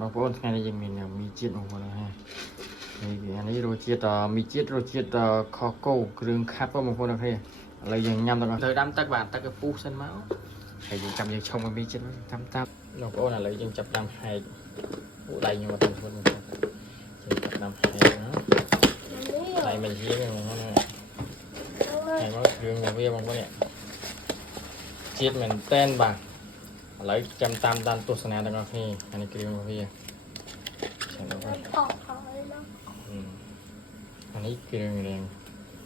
บางคนថ្ងៃនេះយើងមានជាតិបងប្អូនណានេះនេះរសជាតិមីជាតិរសជាតិខកោគ្រឿងខាប់បងប្អូនណាឥឡូវយើងញ៉ាំទៅដាំទឹកបាទទឹកពុះសិនមកហើយយើងចាំយើងឆុងមីជាតិចាំតាមបងប្អូនឥឡូវយើងចាប់តាមហែកអូដៃខ្ញុំមកទៅបងប្អូនយើងចាប់តាមហែកណាដៃមិនហៀងបងប្អូនណាហើយមកគ្រឿងវាបងប្អូននេះជាតិមែនតែនបាទឥឡូវចាំតាមទស្សនាទាំងអស់គ្នាអានេះគ្រឿងវាចាំដល់បាទអានេះគ្រឿងរៀង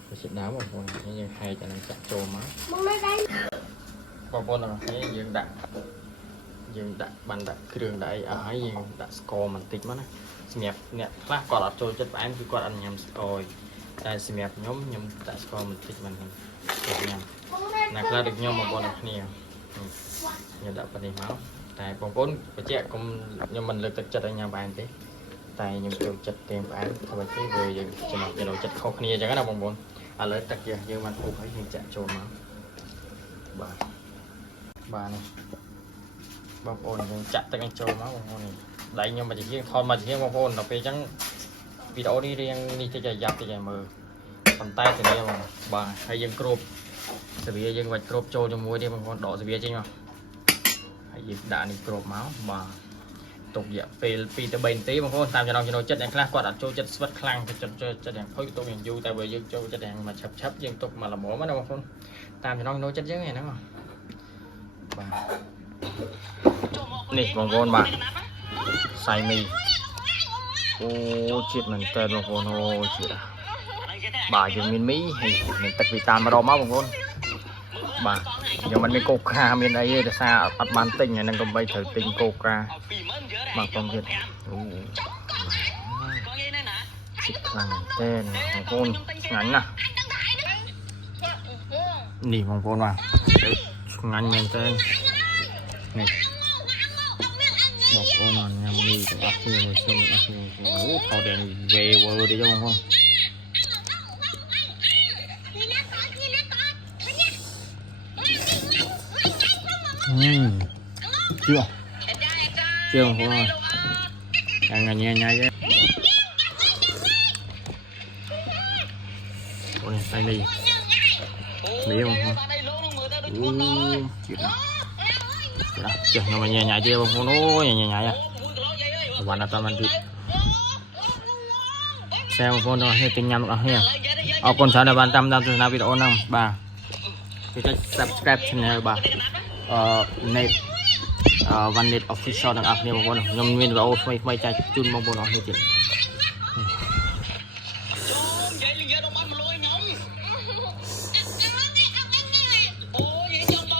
វាជាដើមបងប្អូនយើងហែកអានឹងចាក់ចូលមកបងប្អូនទាំងអស់គ្នាយើងដាក់បានដាក់គ្រឿងដាក់អីអស់ហើយយើងដាក់ស្ករបន្តិចមកណាសម្រាប់អ្នកខ្លះគាត់អត់ចូលចិត្តផ្អែមគឺគាត់អត់ញ៉ាំស្ករតែសម្រាប់ខ្ញុំដាក់ស្ករបន្តិចមិនខ្ញុំញ៉ាំអ្នកខ្លះដូចខ្ញុំបងប្អូនទាំងគ្នាខ្ញុំដាក់ប៉ុណ្នេះមកតែបងប្អូនបញ្ជាក់ខ្ញុំមិនលើកទឹកចិត្តឲ្យញ៉ាំផ្អែមទេតែខ្ញុំចូលចិត្តទាំងផ្អែមធ្វើទៅវាយើងចំណុចចូលចិត្តខុសគ្នាអញ្ចឹងណាបងប្អូនឥឡូវទឹកយើងបានពុះហើយយើងចាក់ចូលមកបាទនេះបងប្អូនយើងចាក់ទឹកឲ្យចូលមកបងប្អូននេះដៃខ្ញុំមកជាងថតមកជាងបងប្អូនដល់ពេលអញ្ចឹងវីដេអូនេះរៀងនេះតិចយ៉ាប់តិចឲ្យមើលប៉ុន្តែទៅនេះបងបាទហើយយើងគ្របសាវាយើងវាច់គ្របចូលជាមួយនេះបងប្អូនដកសាវាចេញមកហើយយើងដាក់នេះគ្របមកបាទទុករយៈពេល2 ទៅ 3 នាទីបងប្អូនតាមចំណង់ចំណូលចិត្តអ្នកខ្លះគាត់អត់ចូលចិត្តស្វិតខ្លាំងចិត្តយ៉ាងហុយទុកយ៉ាងយូរតែបើយើងចូលចិត្តយ៉ាងមកឆាប់យើងទុកមកល្មមណាបងប្អូនតាមចំណង់ចំណូលចិត្តយើងហ្នឹងបាទនេះបងប្អូនបាទសៃមីអូជាតិមែនតើបងប្អូនអូជាតិបាទយើងមានមីហើយមានទឹកវីតាម្ដងមកបងប្អូនបាទយើងមិនមានកូក្រាមានអីទេដោយសារអត់បានទិញហើយនឹងកំបីត្រូវទិញកូក្រាបាទបងទៀតអូជាតិខ្លាំងមែនតើបងប្អូនឆ្ងាញ់ណាស់នេះបងប្អូនបាទឆ្ងាញ់មែនតើនេះបងប្អូនញ៉ាំមីទាំងអស់គ្នាមើលខ្ញុំអស់គ្នាអូថតយ៉ាងវេវើទេបងប្អូនchưa không thôi ngày nhai chứ ôi tay mì không chuyện đó chưa nó mà nhai chưa không nó nhai à bạn là tao mình thịt xem một con rồi hay tình nhầm ở here ở con sao là bạn tâm tâm nào video nào bà cái cách subscribe channel bà net One Net Official ទាំងអស់គ្នាបងប្អូនខ្ញុំមានវីដេអូថ្មីចែកជូនបងប្អូនអស់គ្នាទៀត